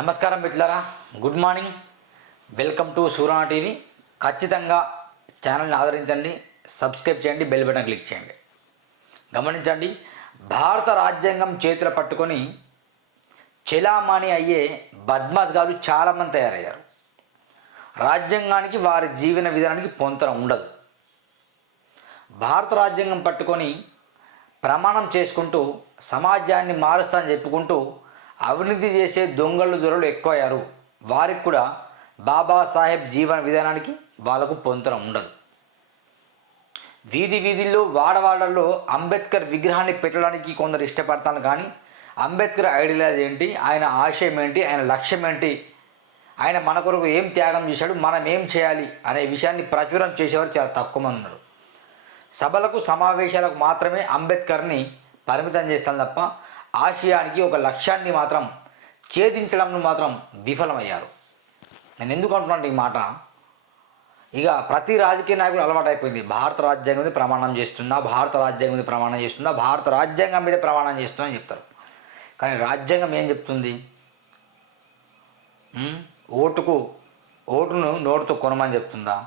నమస్కారం మిత్రులారా, good morning. Welcome to Surana TV. ఖచ్చితంగా ఛానల్ని ఆదరించండి, సబ్స్క్రైబ్ చేయండి, బెల్ బటన్ క్లిక్ చేయండి. గమనించండి, భారత రాజ్యాంగం చేతులు పట్టుకొని చెలామణి అయ్యే బద్మాస్ గారు చాలామంది తయారయ్యారు. రాజ్యాంగానికి వారి జీవన విధానానికి పొంతన ఉండదు. భారత రాజ్యాంగం పట్టుకొని ప్రమాణం చేసుకుంటూ సమాజాన్ని మారుస్తానని చెప్పుకుంటూ అవినీతి చేసే దొంగలు దొరలు ఎక్కువయ్యారు. వారికి కూడా బాబాసాహెబ్ జీవన విధానానికి వాళ్ళకు పొంతన ఉండదు. వీధుల్లో వాడవాడల్లో అంబేద్కర్ విగ్రహాన్ని పెట్టడానికి కొందరు ఇష్టపడతాను, కానీ అంబేద్కర్ ఐడియాలజీ ఏంటి, ఆయన ఆశయం ఏంటి, ఆయన లక్ష్యం ఏంటి, ఆయన మన కొరకు ఏం త్యాగం చేశాడు, మనం ఏం చేయాలి అనే విషయాన్ని ప్రచురం చేసేవారు చాలా తక్కువ మంది ఉన్నారు. సభలకు సమావేశాలకు మాత్రమే అంబేద్కర్ని పరిమితం చేస్తాను తప్ప ఆశయానికి ఒక లక్ష్యాన్ని మాత్రం ఛేదించడంలో మాత్రం విఫలమయ్యారు. నేను ఎందుకు అంటున్నాను ఈ మాట, ఇక ప్రతి రాజకీయ నాయకుడు అలవాటు అయిపోయింది. భారత రాజ్యాంగం మీద ప్రమాణం చేస్తుందా, భారత రాజ్యాంగం మీద ప్రమాణం చేస్తుందా, భారత రాజ్యాంగం మీద ప్రమాణం చేస్తుందా అని చెప్తారు. కానీ రాజ్యాంగం ఏం చెప్తుంది? ఓటును నోటుతో కొనమని చెప్తుందా?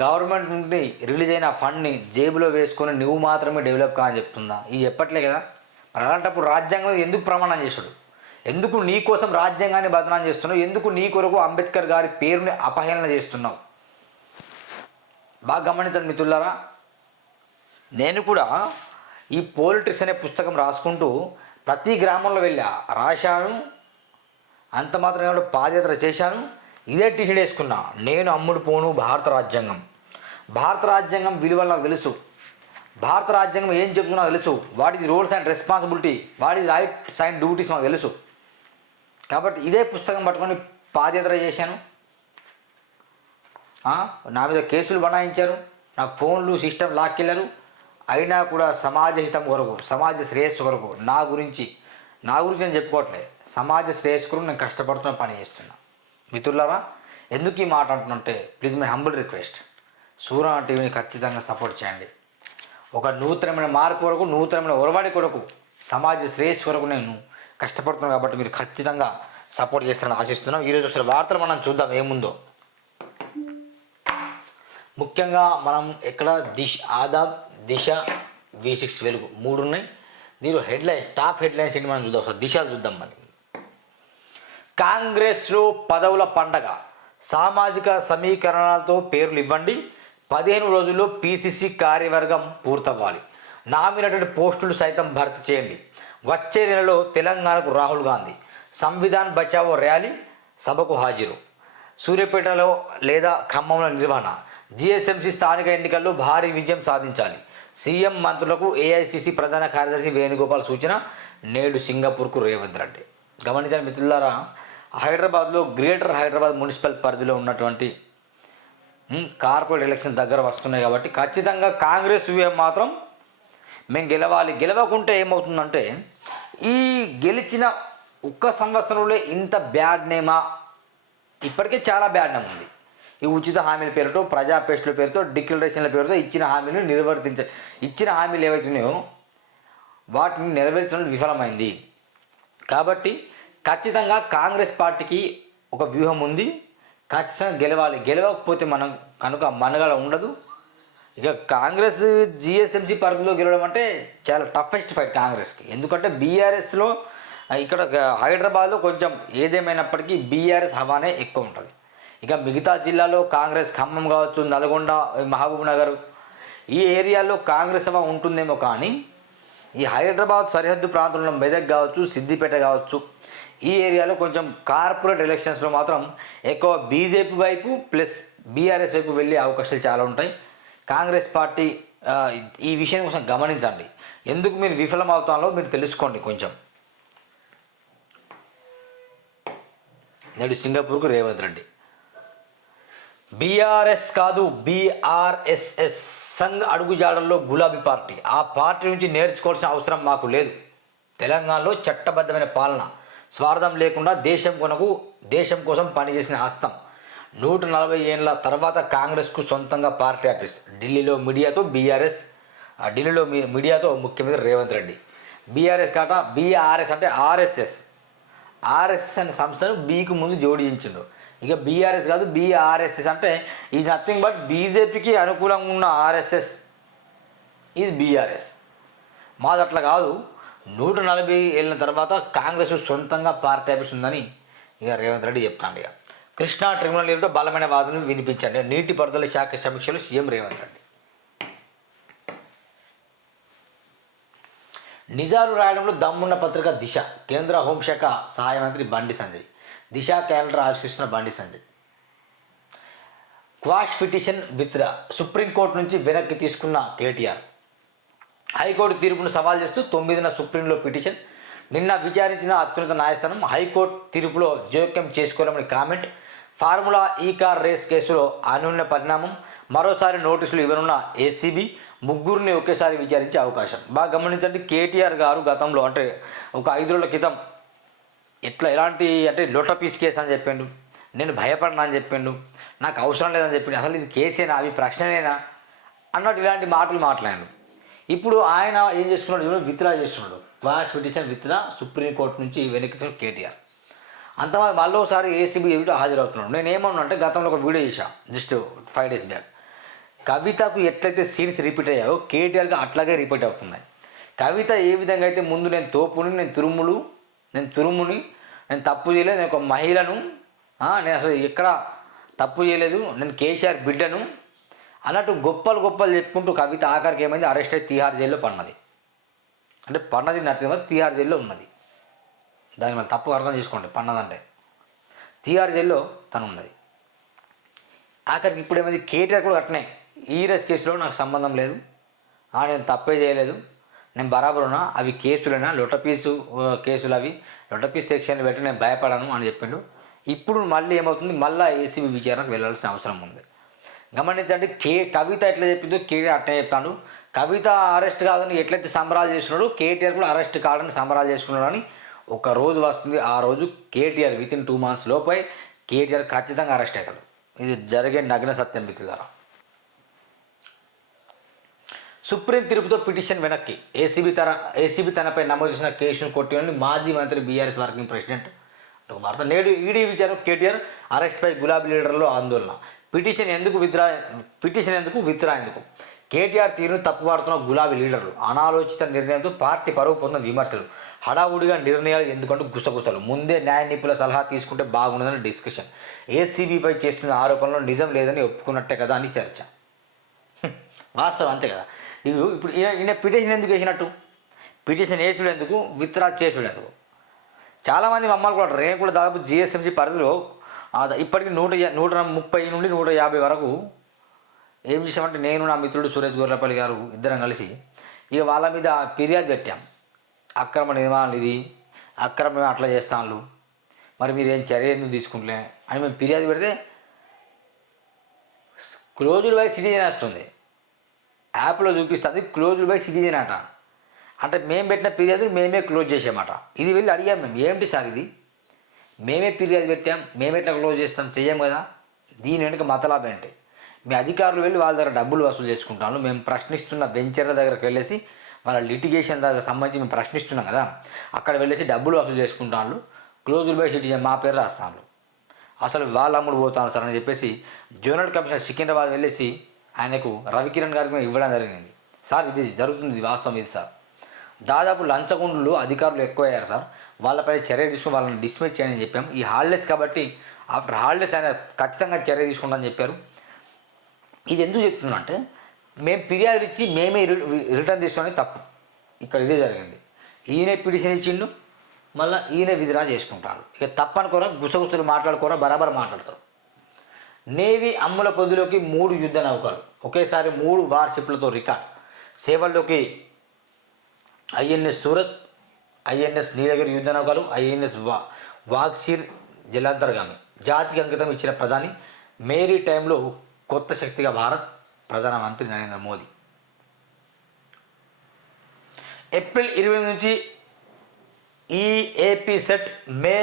గవర్నమెంట్ నుండి రిలీజ్ అయిన ఫండ్ని జేబులో వేసుకొని నువ్వు మాత్రమే డెవలప్ కాని చెప్తుందా? ఇది చెప్పట్లే కదా. మరి అలాంటప్పుడు రాజ్యాంగం ఎందుకు ప్రమాణం చేశాడు? ఎందుకు నీ కోసం రాజ్యాంగాన్ని బదనాం చేస్తున్నావు? ఎందుకు నీ కొరకు అంబేద్కర్ గారి పేరుని అపహేళన చేస్తున్నావు? బాగా గమనించండి మిత్రులారా. నేను కూడా ఈ పొలిటిక్స్ అనే పుస్తకం రాసుకుంటూ ప్రతి గ్రామంలో రాశాను. అంత మాత్రం పాదయాత్ర చేశాను. ఇదే టీషర్ట్ వేసుకున్నా. నేను అమ్ముడు పోను భారత రాజ్యాంగం. భారత రాజ్యాంగం విలువలు నాకు తెలుసు. భారత రాజ్యాంగం ఏం చెప్తున్నా తెలుసు. What is rules and responsibility, what is rights and duties నాకు తెలుసు. కాబట్టి ఇదే పుస్తకం పట్టుకొని పాదయాత్ర చేశాను. నా మీద కేసులు బనాయించారు, నా ఫోన్లు సిస్టమ్ లాక్కెళ్ళారు. అయినా కూడా సమాజ హితం కొరకు, సమాజ శ్రేయస్సు కొరకు నా గురించి నేను చెప్పుకోవట్లే. సమాజ శ్రేయస్సు కొరకు నేను కష్టపడుతున్న పని చేస్తున్నా. మిత్రులారా, ఎందుకు ఈ మాట అంటున్నంటే ప్లీజ్ మై హంబుల్ రిక్వెస్ట్, సూరానా టీవీని ఖచ్చితంగా సపోర్ట్ చేయండి. ఒక నూతనమైన మార్పు కొరకు, నూతనమైన ఒరవాడి కొరకు, సమాజ శ్రేయస్సు కొరకు నేను కష్టపడుతున్నాను. కాబట్టి మీరు ఖచ్చితంగా సపోర్ట్ చేస్తారని ఆశిస్తున్నాం. ఈరోజు అసలు వార్తలు మనం చూద్దాం ఏముందో. ముఖ్యంగా మనం ఎక్కడ దిశ V6 వెలుగు 3 ఉన్నాయి. దీనిలో హెడ్లైన్స్, టాప్ హెడ్లైన్స్ ఏంటి మనం చూద్దాం. ఒకసారి దిశలు చూద్దాం. మరి కాంగ్రెస్లో పదవుల పండగ, సామాజిక సమీకరణాలతో పేర్లు ఇవ్వండి, 15 రోజుల్లో PCC కార్యవర్గం పూర్తవ్వాలి, నామినేటెడ్ పోస్టులు సైతం భర్తీ చేయండి, వచ్చే నెలలో తెలంగాణకు రాహుల్ గాంధీ, సంవిధాన్ బచావో ర్యాలీ, సభకు హాజరు, సూర్యాపేటలో లేదా ఖమ్మంలో నిర్వహణ, GSMC స్థానిక ఎన్నికల్లో భారీ విజయం సాధించాలి, సీఎం మంత్రులకు AICC ప్రధాన కార్యదర్శి వేణుగోపాల్ సూచన, నేడు సింగపూర్కు రేవంత్ రెడ్డి. గమనించాలి మిత్రులారా, హైదరాబాద్లో గ్రేటర్ హైదరాబాద్ మున్సిపల్ పరిధిలో ఉన్నటువంటి కార్పొరేట్ ఎలక్షన్ దగ్గర వస్తున్నాయి. కాబట్టి ఖచ్చితంగా కాంగ్రెస్ వ్యూహం మాత్రం మేము గెలవాలి. గెలవకుంటే ఏమవుతుందంటే, ఈ గెలిచిన ఒక్క సంవత్సరంలో ఇంత బ్యాడ్ నేమా, ఇప్పటికే చాలా బ్యాడ్ నేమ్ ఉంది. ఈ ఉచిత హామీల పేరుతో, ప్రజా పేస్టుల పేరుతో, డిక్లరేషన్ల పేరుతో ఇచ్చిన హామీలు ఏవైతున్నాయో వాటిని నెరవేర్చడం విఫలమైంది. కాబట్టి ఖచ్చితంగా కాంగ్రెస్ పార్టీకి ఒక వ్యూహం ఉంది. ఖచ్చితంగా గెలవాలి. గెలవకపోతే మనం కనుక మనుగడ ఉండదు. ఇక కాంగ్రెస్ GSMC పరిధిలో గెలవడం అంటే చాలా టఫెస్ట్ ఫైట్ కాంగ్రెస్కి. ఎందుకంటే బీఆర్ఎస్లో ఇక్కడ హైదరాబాద్లో కొంచెం ఏదేమైనప్పటికీ బీఆర్ఎస్ హవానే ఎక్కువ ఉంటుంది. ఇక మిగతా జిల్లాలో కాంగ్రెస్, ఖమ్మం కావచ్చు, నల్గొండ, మహబూబ్ నగర్ ఈ ఏరియాలో కాంగ్రెస్ హవా ఉంటుందేమో. కానీ ఈ హైదరాబాద్ సరిహద్దు ప్రాంతంలో మెదక్ కావచ్చు, సిద్దిపేట కావచ్చు, ఈ ఏరియాలో కొంచెం కార్పొరేట్ ఎలక్షన్స్లో మాత్రం ఎక్కువ బీజేపీ వైపు ప్లస్ బీఆర్ఎస్ వైపు వెళ్ళే అవకాశాలు చాలా ఉంటాయి. కాంగ్రెస్ పార్టీ ఈ విషయం కోసం గమనించండి. ఎందుకు మీరు విఫలం అవుతానో మీరు తెలుసుకోండి కొంచెం. నేడు సింగపూర్కు రేవంత్ రెడ్డి. బీఆర్ఎస్ కాదు BRSS సంఘ్ అడుగుజాడల్లో గులాబీ పార్టీ. ఆ పార్టీ నుంచి నేర్చుకోవాల్సిన అవసరం మాకు లేదు. తెలంగాణలో చట్టబద్ధమైన పాలన, స్వార్థం లేకుండా దేశం కోసం పనిచేసిన హస్తం. 140 ఏళ్ళ తర్వాత కాంగ్రెస్కు సొంతంగా పార్టీ ఆఫీస్. ఢిల్లీలో మీడియాతో ముఖ్యమంత్రి రేవంత్ రెడ్డి. BRS అంటే RSS ఆర్ఎస్ఎస్ అనే సంస్థను బీకు ముందు జోడించిండు. ఇక బీఆర్ఎస్ కాదు, బీఆర్ఎస్ఎస్ అంటే ఈజ్ నథింగ్ బట్ బీజేపీకి అనుకూలంగా ఉన్న ఆర్ఎస్ఎస్ ఇది బీఆర్ఎస్. మాది అట్లా కాదు. 140 ఏళ్ళ తర్వాత కాంగ్రెస్ సొంతంగా పార్టీ ఆఫీస్ ఉందని ఇక రేవంత్ రెడ్డి చెప్తాడు. ఇక కృష్ణా ట్రిబ్యునల్ ఎదుట బలమైన వాదనలు వినిపించండి. నీటిపారుదల శాఖ సమీక్షలు సీఎం రేవంత్ రెడ్డి. నిజాలు రాయడంలో దమ్మున్న పత్రిక దిశ. కేంద్ర హోంశాఖ సహాయ మంత్రి బండి సంజయ్. దిశ calendar ఆవిష్కరిస్తున్న Bandi Sanjay. Quash petition withdraw. Supreme court నుంచి వెనక్కి తీసుకున్న కేటీఆర్. హైకోర్టు తీర్పును సవాల్ చేస్తూ 9న సుప్రీంలో పిటిషన్. నిన్న విచారించిన అత్యున్నత న్యాయస్థానం హైకోర్టు తీర్పులో జోక్యం చేసుకోలేమని కామెంట్. ఫార్ములా ఈ కార్ రేస్ కేసులో అనూహ్య పరిణామం. మరోసారి నోటీసులు ఇవ్వనున్న ఏసీబీ. ముగ్గురిని ఒకేసారి విచారించే అవకాశం. బాగా గమనించండి, కేటీఆర్ గారు గతంలో అంటే ఒక 5 రోజుల క్రితం ఎలాంటి అంటే లొటపీస్ కేసు అని చెప్పిండు, నేను భయపడను అని చెప్పిండు, నాకు అవసరం లేదని చెప్పిండు, అసలు ఇది కేసేనా, అవి ప్రశ్నలేనా అన్నట్టు ఇలాంటి మాటలు మాట్లాడాడు. ఇప్పుడు ఆయన ఏం చేస్తున్నాడు, విత్డ్రా చేస్తున్నాడు. Quash petition withdraw. సుప్రీంకోర్టు నుంచి వెనక్కి కేటీఆర్. అంతమంది మళ్ళీ ఒకసారి ఏసీబీ ఎదుట హాజరవుతున్నాడు. నేను ఏమన్నా అంటే గతంలో ఒక వీడియో చేశాను జస్ట్ 5 days బ్యాక్. కవితకు ఎట్లయితే సీన్స్ రిపీట్ అయ్యాయో కేటీఆర్కి అట్లాగే రిపీట్ అవుతున్నాయి. కవిత ఏ విధంగా అయితే ముందు నేను తోపుని, నేను తురుముని, నేను తప్పు చేయలేదు, నేను ఒక మహిళను, నేను అసలు ఎక్కడ తప్పు చేయలేదు, నేను కేసీఆర్ బిడ్డను అన్నట్టు గొప్పలు చెప్పుకుంటూ కవిత ఆఖరికి ఏమైంది, అరెస్ట్ అయ్యి తిహార్ జైల్లో పన్నది. అంటే పన్నది నచ్చింది, తిహార్ జైల్లో ఉన్నది. దాని మళ్ళీ తప్పు అర్థం చేసుకోండి, పన్నదంటే తిహార్ జైల్లో తను ఉన్నది. ఆఖరికి ఇప్పుడు ఏమైంది, కేటీఆర్ కూడా అట్నే ఈ రేస్ కేసులో నాకు సంబంధం లేదు, నేను తప్పే చేయలేదు, నేను బరాబర్ ఉన్నా, అవి కేసులైనా లొటపీసు కేసులు, అవి లొటపీస్ సెక్షన్లు పెట్టి నేను భయపడను అని చెప్పిండు. ఇప్పుడు మళ్ళీ ఏమవుతుంది, మళ్ళీ ఏసీబీ విచారణకు వెళ్ళాల్సిన అవసరం ఉంది. గమనించండి, కవిత ఎట్లా చెప్పిందో కేటీఆర్ అట్నే చెప్తాడు. కవిత అరెస్ట్ కాదని ఎట్లయితే సంబరాలు చేస్తున్నాడు, కేటీఆర్ కూడా అరెస్ట్ కాదని సంబరాలు చేసుకున్నాడు అని ఒక రోజు వస్తుంది. ఆ రోజు కేటీఆర్ వితిన్ 2 months లోపై కేటీఆర్ ఖచ్చితంగా అరెస్ట్ అవుతాడు. ఇది జరిగే నగ్న సత్యం మిత్రులారా. సుప్రీం తీర్పుతో పిటిషన్ వెనక్కి. ఏసీబీ తనపై నమోదు చేసిన కేసును కొట్టినని మాజీ మంత్రి బీఆర్ఎస్ వర్కింగ్ ప్రెసిడెంట్ ఒక వార్త. నేడు ఈడీ విచారణ. కేటీఆర్ అరెస్ట్పై గులాబీ లీడర్లో ఆందోళన. పిటిషన్ ఎందుకు విత్డ్రా ఎందుకు? కేటీఆర్ తీరును తప్పుపడుతున్న గులాబీ లీడర్లు. అనాలోచిత నిర్ణయంతో పార్టీ పరువు పొందిన విమర్శలు. హడావుడిగా నిర్ణయాలు ఎందుకంటూ గుసగుసలు. ముందే న్యాయ నిపుణుల సలహా తీసుకుంటే బాగుండదని డిస్కషన్. ఏసీబీపై చేస్తున్న ఆరోపణలో నిజం లేదని ఒప్పుకున్నట్టే కదా అని చర్చ. వాస్తవం అంతే కదా. ఇప్పుడు ఈయన పిటిషన్ ఎందుకు వేసినట్టు? పిటిషన్ వేసుడు ఎందుకు, విత్డ్రా చేసుడు ఎందుకు? చాలామంది మమ్మల్ని కూడా నేను కూడా దాదాపు జిఎస్ఎంసీ పరిధిలో ఇప్పటికీ 130 నుండి 150 వరకు ఏం చేసామంటే నేను నా మిత్రుడు సురేష్ గొర్రెపల్లి గారు ఇద్దరం కలిసి ఇక వాళ్ళ మీద ఫిర్యాదు పెట్టాం. అక్రమ నిర్మాణాలు, ఇది అక్రమమే, అట్లా చేస్తాను, మరి మీరు ఏం చర్య ఎందుకు తీసుకుంటలే అని మేము ఫిర్యాదు పెడితే క్లోజ్డ్ బై సిటిజన్ వస్తుంది. యాప్లో చూపిస్తుంది క్లోజ్డ్ బై సిటిజన్ అట. అంటే మేము పెట్టిన ఫిర్యాదు మేమే క్లోజ్ చేసామట. ఇది వెళ్ళి అడిగాం మేము, ఏమిటి సార్ ఇది, మేమే ఫిర్యాదు పెట్టాం, మేమే ఎట్లా క్లోజ్ చేస్తాం, చెయ్యం కదా, దీని వెనుక మతలాభం ఏంటి? మీ అధికారులు వెళ్ళి వాళ్ళ దగ్గర డబ్బులు వసూలు చేసుకుంటాను, మేము ప్రశ్నిస్తున్న వెంచర్ల దగ్గరకు వెళ్ళేసి వాళ్ళ లిటిగేషన్ దగ్గర సంబంధించి మేము ప్రశ్నిస్తున్నాం కదా, అక్కడ వెళ్ళేసి డబ్బులు వసూలు చేసుకుంటాను, క్లోజ్డ్ బై సిటిజన్ మా పేరు రాస్తాను, అసలు వాళ్ళ అమ్ముడు పోతాను సార్ అని చెప్పేసి జోనల్ కమిషనర్ సికింద్రాబాద్ వెళ్ళేసి ఆయనకు రవికిరణ్ గారికి మేము ఇవ్వడం జరిగింది. సార్ ఇది జరుగుతుంది, ఇది వాస్తవం, ఇది సార్ దాదాపు లంచగొండులు అధికారులు ఎక్కువయ్యారు సార్, వాళ్ళపై చర్య తీసుకుని వాళ్ళని డిస్మిస్ చేయని చెప్పాం. ఈ హాలిడేస్ కాబట్టి ఆఫ్టర్ హాలిడేస్ ఆయన ఖచ్చితంగా చర్య తీసుకుంటామని చెప్పారు. ఇది ఎందుకు చెప్తున్నా అంటే మేము ఫిర్యాదులు ఇచ్చి మేమే రిటర్న్ తీసుకుని తప్పు. ఇక్కడ ఇదే జరిగింది. ఈయన పిటిషన్ ఇచ్చిండు, మళ్ళీ ఈయన విత్డ్రా చేసుకుంటాడు. ఇక తప్పనుకోరా, గుసగుసలు మాట్లాడుకోరా, బరాబర్ మాట్లాడతారు. నేవీ అమ్ముల పొద్దులోకి 3 యుద్ధ నౌకలు ఒకేసారి 3 వార్షిప్లతో రికార్డ్. సేవల్లోకి ఐఎన్ఎస్ సూరత్, ఐఎన్ఎస్ నీలగిరి యుద్ధ నౌకలు, ఐఎన్ఎస్ వాగ్షీర్ జలాంతర్గామి. జాతికి అంకితం ఇచ్చిన ప్రధాని. మేరీ టైంలో కొత్త శక్తిగా భారత్. ప్రధానమంత్రి నరేంద్ర మోదీ. ఏప్రిల్ 20 నుంచి ఈ ఏపీ సెట్, మే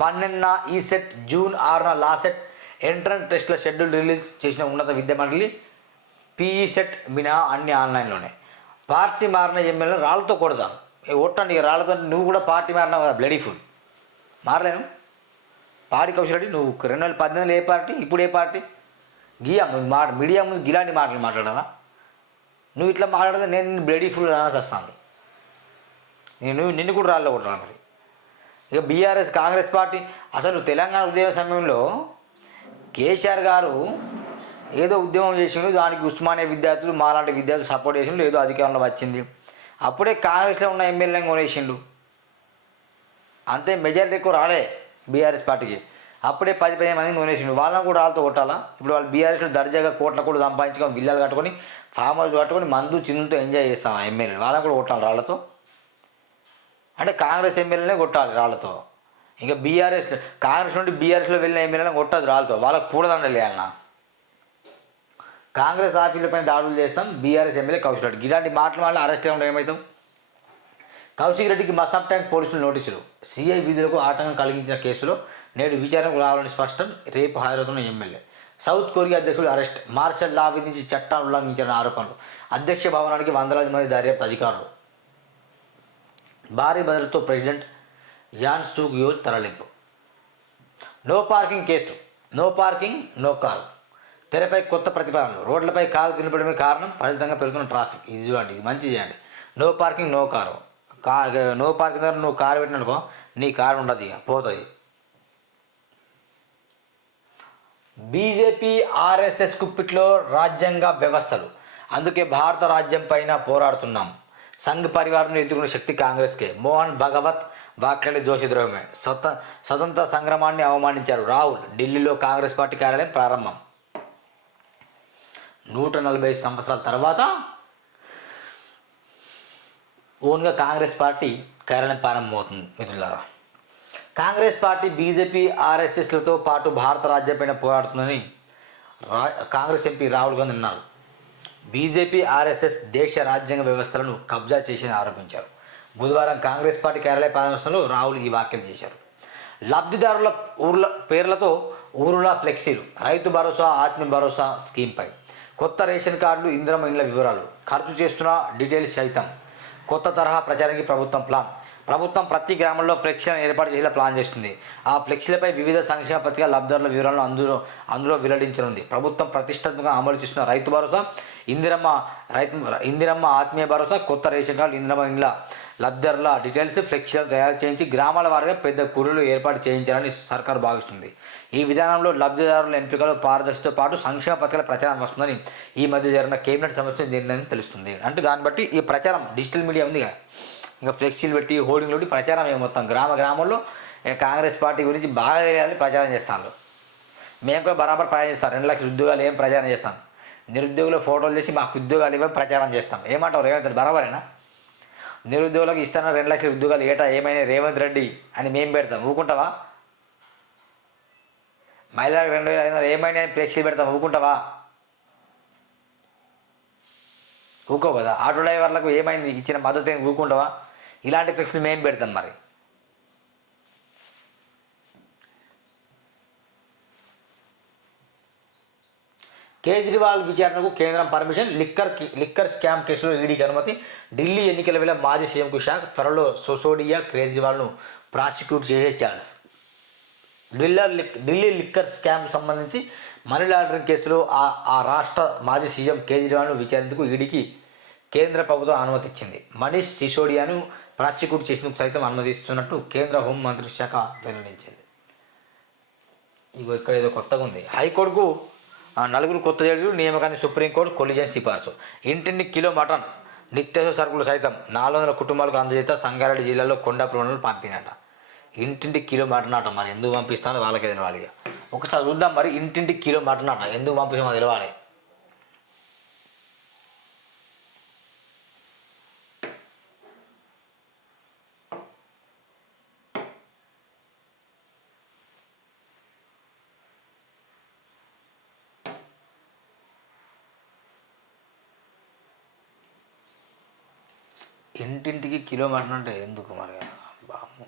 12న ఈ set, June 6న law set. Entrance టెస్ట్ల schedule release చేసిన ఉన్నత విద్యా మండలి. పీఈ సెట్ మినహా అన్ని ఆన్లైన్లోనే. పార్టీ మారిన ఎమ్మెల్యేలను రాళ్ళతో కొడదాం, ఒట్టండి రాళ్ళతో. నువ్వు కూడా పార్టీ మారినావు కదా, బ్లడీ ఫుల్. మారలేను. పాడి కౌశిరెడ్డి నువ్వు 2018 ఏ పార్టీ, ఇప్పుడు ఏ పార్టీ? గియా మీడియా ముందు గిలాంటి మాటలు మాట్లాడాలా? నువ్వు ఇట్లా మాట్లాడితే నేను బ్లడీ ఫుల్ రావాల్సి వస్తాను. నిన్ను కూడా రాళ్ళు కొట్టాలి మరి. ఇక బీఆర్ఎస్ కాంగ్రెస్ పార్టీ అసలు తెలంగాణ ఉద్యమ సమయంలో కేసీఆర్ గారు ఏదో ఉద్యమం చేసిండు, దానికి ఉస్మానియా విద్యార్థులు మాలాంటి విద్యార్థులు సపోర్ట్ చేసిండు, ఏదో అధికారంలో వచ్చింది. అప్పుడే కాంగ్రెస్లో ఉన్న ఎమ్మెల్యేని కొనేసిండు, అంతే. మెజారిటీ ఎక్కువ రాలే బీఆర్ఎస్ పార్టీకి. అప్పుడే 10-15 మందిని కొనేసిండు. వాళ్ళని కూడా వాళ్ళతో కొట్టాలా? ఇప్పుడు వాళ్ళు బీఆర్ఎస్లో దర్జాగా కోట్ల కూడా సంపాదించుకొని విల్లాలు కట్టుకొని ఫామ్ హౌస్ కట్టుకొని మందు చిన్నుతో ఎంజాయ్ చేస్తాను ఎమ్మెల్యేలు. వాళ్ళని కూడా కొట్టాలి రాళ్లతో. అంటే కాంగ్రెస్ ఎమ్మెల్యేనే కొట్టాలి రాళ్లతో. ఇంకా బీఆర్ఎస్ కాంగ్రెస్ నుండి బీఆర్ఎస్లో వెళ్ళిన ఎమ్మెల్యేని కొట్టదు రాళ్ళతో. వాళ్ళకు పూడదండలే అన్న. కాంగ్రెస్ ఆఫీసులపైన దాడులు చేస్తాం, బీఆర్ఎస్ ఎమ్మెల్యే కౌశిక్ రెడ్డి. ఇలాంటి మాటల వల్ల అరెస్ట్ అవ్వడం ఏమవుతాం? కౌశిక్ రెడ్డికి మసాబ్ ట్యాంక్ పోలీసులు నోటీసులు. సిఐ విధులకు ఆటంకం కలిగించిన కేసులో నేడు విచారణకు రావాలని స్పష్టం. రేపు హాజరవుతున్న ఎమ్మెల్యే. సౌత్ కొరియా అధ్యక్షుడు అరెస్ట్. మార్షల్ లా విధించి చట్టాలు ఉల్లంఘించిన ఆరోపణలు. అధ్యక్ష భవనానికి వందలాది మంది దర్యాప్తు అధికారులు. భారీ బదులతో ప్రెసిడెంట్ యాన్ సూగ్ యోల్ తరలింపు. No parking case. No parking no car. తెరపై కొత్త ప్రతిపాదనలు. రోడ్లపై కారు నిలబడమే కారణం, ఫలితంగా పెరుగుతున్న ట్రాఫిక్. ఇది చూడండి, ఇది మంచి చేయండి. No parking no car. No parking దగ్గర నువ్వు కారు పెట్టిననుకో నీ కారు ఉండదు, ఇక పోతుంది. బీజేపీ ఆర్ఎస్ఎస్ కుప్పిట్లో రాజ్యాంగ వ్యవస్థలు, అందుకే భారత రాజ్యం పైన పోరాడుతున్నాం. సంఘ్ పరివారం ఎదుర్కొన్న శక్తి కాంగ్రెస్కే. మోహన్ భగవత్ వాక్యాలు దోషద్రోహమే. స్వతంత్ర సంగ్రామాన్ని అవమానించారు రాహుల్. ఢిల్లీలో కాంగ్రెస్ పార్టీ కార్యాలయం ప్రారంభం. 140 సంవత్సరాల తర్వాత ఓన్గా కాంగ్రెస్ పార్టీ కార్యాలయం ప్రారంభమవుతుంది. మిత్రులారా, కాంగ్రెస్ పార్టీ బీజేపీ ఆర్ఎస్ఎస్లతో పాటు భారత రాజ్యంపైన పోరాడుతుందని కాంగ్రెస్ ఎంపీ రాహుల్ గాంధీ అన్నారు. బీజేపీ ఆర్ఎస్ఎస్ దేశ రాజ్యాంగ వ్యవస్థలను కబ్జా చేసి ఆరోపించారు. బుధవారం కాంగ్రెస్ పార్టీ కార్యాలయ ప్రారంభోత్సవంలో రాహుల్ ఈ వ్యాఖ్యలు చేశారు. లబ్ధిదారుల పేర్లతో ఊరులా ఫ్లెక్సీలు. రైతు భరోసా, ఆత్మ భరోసా స్కీమ్పై కొత్త రేషన్ కార్డులు, ఇందిరమ్మ ఇండ్ల వివరాలు, ఖర్చు చేస్తున్న డీటెయిల్స్ సైతం. కొత్త తరహా ప్రచారానికి ప్రభుత్వం ప్లాన్. ప్రభుత్వం ప్రతి గ్రామంలో ఫ్లెక్సీలను ఏర్పాటు చేసేలా ప్లాన్ చేస్తుంది. ఆ ఫ్లెక్సీలపై వివిధ సంక్షేమ పథకాల లబ్ధిదారుల వివరాలను అందులో వెల్లడించనుంది. ప్రభుత్వం ప్రతిష్టాత్మకంగా అమలు చేస్తున్న రైతు భరోసా, ఇందిరమ్మ ఆత్మీయ భరోసా, కొత్త రేషన్ కార్డు, ఇందిరమ్మ ఇండ్ల లబ్ధిదారుల డీటెయిల్స్ ఫ్లెక్సీలను తయారు చేయించి గ్రామాల వారీగా పెద్ద కూలీలు ఏర్పాటు చేయించాలని సర్కారు భావిస్తుంది. ఈ విధానంలో లబ్ధిదారుల ఎంపికలు పారదర్శితో పాటు సంక్షేమ పథకాల ప్రచారం వస్తుందని ఈ మధ్య జరిగిన కేబినెట్ సమావేశం నిర్ణయం తెలుస్తుంది. అంటే దాన్ని బట్టి ఈ ప్రచారం డిజిటల్ మీడియా ఉంది కదా, ఇంకా ఫ్లెక్సీలు పెట్టి హోర్డింగ్లు పెట్టి ప్రచారం మొత్తం గ్రామాల్లో కాంగ్రెస్ పార్టీ గురించి బాగా తెలియాలని ప్రచారం చేస్తాను. మేము కూడా బరాబర్ ప్రచారం చేస్తాం. 2 లక్షల ఉద్యోగాలు ఏం ప్రచారం చేస్తాం? నిరుద్యోగుల ఫోటోలు చేసి మాకు ఉద్యోగాలు ఇవ్వని ప్రచారం చేస్తాం. ఏమంటావు రేవంత్ రెడ్డి? బరాబరేనా? నిరుద్యోగులకు ఇస్తాను 2 లక్షల ఉద్యోగాలు ఏటా ఏమైనా రేవంత్ రెడ్డి అని మేము పెడతాం, ఊరుకుంటావా? మహిళలకు 2,500 ఏమైనా ఫ్లెక్సీ పెడతాం, ఊరుకుంటావా? ఊకో కదా. ఆటో డ్రైవర్లకు ఏమైంది ఇచ్చిన మద్దతు ఏమి ఊరుకుంటావా? ఇలాంటి ఫ్లెక్సీలు మేము పెడతాం. మరి కేజ్రీవాల్ విచారణకు కేంద్రం పర్మిషన్. లిక్కర్ స్కామ్ కేసులో ఈడీకి అనుమతి. ఢిల్లీ ఎన్నికల వేళ మాజీ సీఎంకు షాక్. త్వరలో సిసోడియా, కేజ్రీవాల్ను ప్రాసిక్యూట్ చేసే ఛాన్స్. ఢిల్లీ లిక్కర్ స్కామ్ సంబంధించి మనీ లాండరింగ్ కేసులో ఆ రాష్ట్ర మాజీ సీఎం కేజ్రీవాల్ను విచారణకు ఈడీకి కేంద్ర ప్రభుత్వం అనుమతి ఇచ్చింది. మనీష్ సిసోడియాను ప్రాసిక్యూట్ చేసేందుకు సైతం అనుమతిస్తున్నట్టు కేంద్ర హోంమంత్రి శాఖ వెల్లడించింది. ఇగో ఇక్కడ ఏదో కొత్తగా ఉంది. హైకోర్టుకు 4 కొత్త జడ్జిలు నియామకాన్ని సుప్రీంకోర్టు కొలిజన్ సిఫార్సు. ఇంటింటి కిలో మటన్, నిత్యావసర సరుకులు సైతం 400 కుటుంబాలకు అందజేత. సంగారెడ్డి జిల్లాలో కొండాపురంలో పంపినట. ఇంటింటి కిలో మటన్ అట. మరి ఎందుకు పంపిస్తానో వాళ్ళకే తెలియాలి. ఒకసారి చూద్దాం. మరి ఇంటింటి కిలో మటన్ అట ఎందుకు పంపిస్తామో తెలియాలి. ఇంటింటికి కిలో మటన్ అంటే ఎందుకు మరి? బాము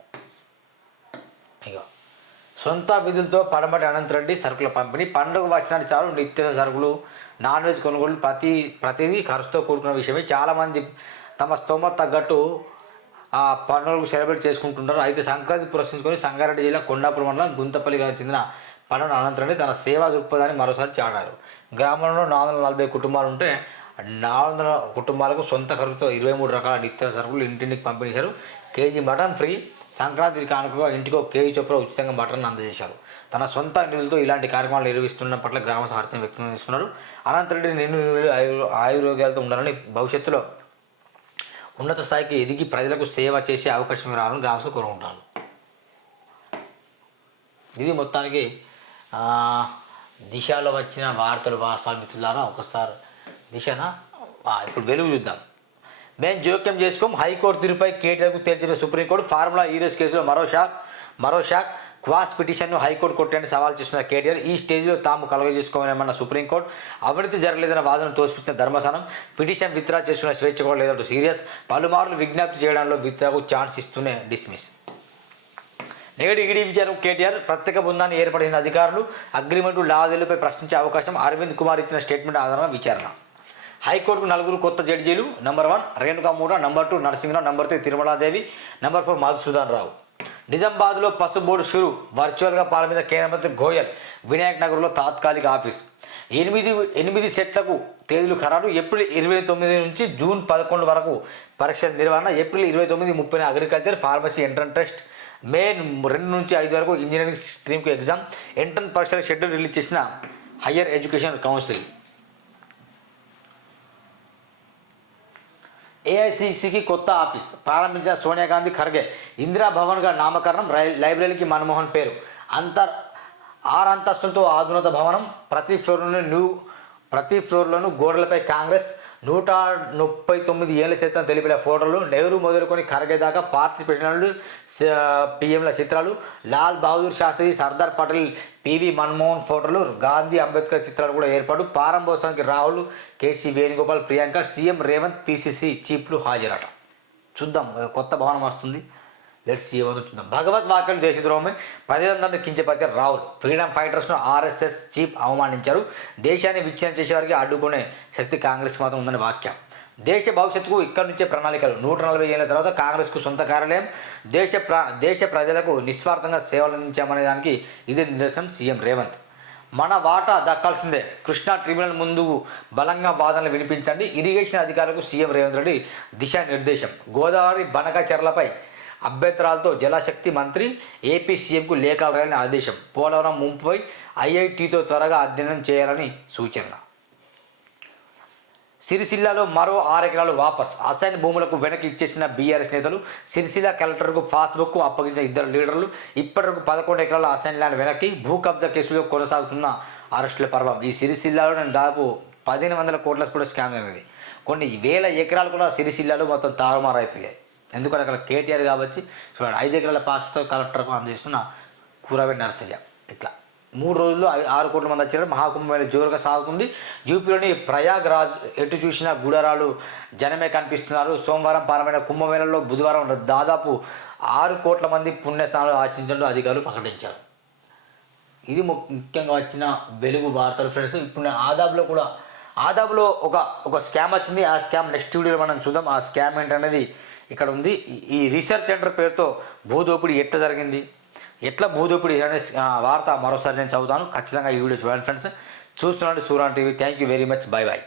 ఇక సొంత విధులతో పడమటి అనంతరెడ్డి సరుకుల పంపిణీ. పండుగ వచ్చినట్టు చాలు నిత్యావసర సరుకులు, నాన్ వెజ్ కొనుగోలు ప్రతిదీ ఖర్చుతో కూడుకున్న విషయమే. చాలామంది తమ స్తోమత తగ్గట్టు ఆ పండుగలకు సెలబ్రేట్ చేసుకుంటుంటారు. అయితే సంక్రాంతి పురస్కరించుకొని సంగారెడ్డి జిల్లా కొండాపురం మండలం గుంతపల్లి గ్రామానికి చెందిన పండుగ అనంతరం తన సేవా దృక్పథాన్ని మరోసారి చాటారు. గ్రామంలో 440 కుటుంబాలు ఉంటే 400 కుటుంబాలకు సొంత ఖర్చుతో 23 రకాల నిత్య సరుకులు ఇంటింటికి పంపిణీశారు. KG mutton free. సంక్రాంతి కానుకగా ఇంటికో కేజీ చొప్పున ఉచితంగా మటన్ అందజేశారు. తన సొంత నిధులతో ఇలాంటి కార్యక్రమాలు నిర్వహిస్తున్న పట్ల గ్రామ హర్షం వ్యక్తం చేస్తున్నారు. అనంతరెడ్డి నిన్ను ఆయుర్వేదాలతో ఉండాలని, భవిష్యత్తులో ఉన్నత స్థాయికి ఎదిగి ప్రజలకు సేవ చేసే అవకాశం రావాలని గ్రామస్తులు కోరుకుంటారు. ఇది మొత్తానికి దిశలో వచ్చిన వార్తలు వాస్తవాలు మిత్రులారా. ఒకసారి దిశన ఇప్పుడు వెలుగు చూద్దాం. మేము జోక్యం చేసుకోం. హైకోర్టు తీరుపై కేటీఆర్కు తేల్చిన సుప్రీంకోర్టు. ఫార్ములా హీరోస్ కేసులో మరో షాక్. క్వాస్ పిటిషన్ను హైకోర్టు కొట్టని సవాల్ చేస్తున్న కేటీఆర్. ఈ స్టేజ్లో తాము కలుగజేసుకోమని సుప్రీంకోర్టు. అవినీతి జరగలేదన్న వాదన తోసిపించిన ధర్మస్థానం. పిటిషన్ విత్డ్రా చేసుకున్న స్వేచ్ఛ కూడా లేదంటూ సీరియస్. పలుమార్లు విజ్ఞప్తి చేయడంలో విత్డ్రాకు ఛాన్స్ ఇస్తూనే డిస్మిస్. నేడు ఈడీ విచారణ. కేటీఆర్ ప్రత్యేక బృందాన్ని ఏర్పడిన అధికారులు. అగ్రిమెంటు లావాదేవీలపై ప్రశ్నించే అవకాశం. అరవింద్ కుమార్ ఇచ్చిన స్టేట్మెంట్ ఆధారంగా విచారణ. హైకోర్టుకు 4 కొత్త జడ్జీలు. Number 1 Renuka Muda, number 2 Narasimharao, number 3 Tirumaladevi, number 4 Madhusudan Rao. నిజామాబాద్లో పసుపు బోర్డు షురు. వర్చువల్గా పాల్గొన్న కేంద్ర మంత్రి గోయల్. వినాయక్ నగర్లో తాత్కాలిక ఆఫీస్. 8 సెట్లకు తేదీలు ఖరారు. ఏప్రిల్ 29 నుంచి జూన్ 11 వరకు పరీక్షల నిర్వహణ. April 29, 30 agriculture, pharmacy entrance test. May 2 నుంచి 5 వరకు ఇంజనీరింగ్ స్ట్రీమ్కు ఎగ్జామ్. ఎంట్రన్స్ పరీక్షల షెడ్యూల్ రిలీజ్ చేసిన హయ్యర్ ఎడ్యుకేషన్ కౌన్సిల్. ఏఐసిసికి కొత్త ఆఫీస్ ప్రారంభించిన సోనియా గాంధీ, ఖర్గే. ఇందిరా భవన్గా నామకరణం. లైబ్రరీకి మన్మోహన్ పేరు. 6 అంతస్తులతో ఆధునిక భవనం. ప్రతి ఫ్లోర్లోనూ గోడలపై కాంగ్రెస్ 139 ఏళ్ల చరిత్ర తెలిపిన ఫోటోలు. నెహ్రూ మొదలుకొని ఖర్గే దాకా పార్టీ ప్రెసిడెంట్లు, పిఎంల చిత్రాలు. లాల్ బహదూర్ శాస్త్రి, సర్దార్ పటేల్, పివి మన్మోహన్ ఫోటోలు. గాంధీ, అంబేద్కర్ చిత్రాలు కూడా ఏర్పాటు. ప్రారంభోత్సవానికి Rahul, KC Venugopal, Priyanka, CM Revanth, PCC చీఫ్లు హాజరట. చూద్దాం, కొత్త భవనం వస్తుంది. లెట్స్ సీ ఏమవుతుందో చూద్దాం. భగవద్ వాక్యాలు దేశద్రోహమే. ప్రజలందరినీ కించపరిచారు రాహుల్. ఫ్రీడమ్ ఫైటర్స్ను ఆర్ఎస్ఎస్ చీఫ్ అవమానించారు. దేశాన్ని విచ్ఛిన్నం చేసేవారికి అడ్డుకునే శక్తి కాంగ్రెస్కి మాత్రం ఉందని వ్యాఖ్య. దేశ భవిష్యత్తుకు ఇక్కడి నుంచే ప్రణాళికలు. 140 ఏళ్ల తర్వాత కాంగ్రెస్కు సొంత కార్యాలయం. దేశ ప్రజలకు నిస్వార్థంగా సేవలు అందించామనే దానికి ఇదే నిదర్శనం. సీఎం రేవంత్. మన వాటా దక్కాల్సిందే. కృష్ణా ట్రిబ్యునల్ ముందు బలంగా వాదనలు వినిపించండి. ఇరిగేషన్ అధికారులకు సీఎం రేవంత్ రెడ్డి దిశానిర్దేశం. గోదావరి బనకచెర్లపై అభ్యంతరాలతో జలశక్తి మంత్రి ఏపీ సీఎంకు లేఖలు రాయాలని ఆదేశం. పోలవరం ముంపుపై ఐఐటీతో త్వరగా అధ్యయనం చేయాలని సూచన. సిరిసిల్లాలో మరో 6 ఎకరాలు వాపస్. అసైన్ భూములకు వెనక్కి ఇచ్చేసిన బీఆర్ఎస్ నేతలు. సిరిసిల్ల కలెక్టర్కు పాస్బుక్ అప్పగించిన 2 లీడర్లు. ఇప్పటివరకు 11 ఎకరాల అసైన్ ల్యాండ్ వెనక్కి. భూ కబ్జా కేసులో కొనసాగుతున్న అరెస్టుల పర్వం. ఈ సిరిసిల్లాలో దాదాపు 1500 కోట్ల కూడా స్కామ్ అనేది. కొన్ని వేల ఎకరాలు కూడా సిరిసిల్లాలో మొత్తం తారుమారైపోయాయి. ఎందుకంటే అక్కడ కేటీఆర్ కాబట్టి చూడండి, 5 ఎకరాల పాస్తో కలెక్టర్కు అందజేస్తున్న కూరవేడి నరసయ్య. ఇట్లా 3 రోజుల్లో 6 కోట్ల మంది వచ్చారు. మహాకుంభమేళ జోరుగా సాగుతుంది. యూపీలోని ప్రయాగ్రాజ్ ఎటు చూసినా గుడారాలు జనమే కనిపిస్తున్నారు. సోమవారం ప్రారంభమైన కుంభమేళలో బుధవారం దాదాపు 6 కోట్ల మంది పుణ్యస్నానాలు ఆచరించడంలో అధికారులు ప్రకటించారు. ఇది ముఖ్యంగా వచ్చిన వెలుగు వార్తలు ఫ్రెండ్స్. ఇప్పుడు ఆదాబ్లో ఒక స్కామ్ వచ్చింది. ఆ స్కామ్ నెక్స్ట్ వీడియోలో మనం చూద్దాం. ఆ స్కామ్ ఏంటనేది ఇక్కడ ఉంది. ఈ రీసెర్చ్ సెంటర్ పేరుతో భూదోపిడి ఎట్లా జరిగింది, ఎట్లా భూదోపిడి అనే వార్త మరోసారి నేను చదువుతాను. ఖచ్చితంగా ఈ వీడియో చూడండి ఫ్రెండ్స్. చూస్తున్నాండి Suran TV. Thank you very much. Bye bye.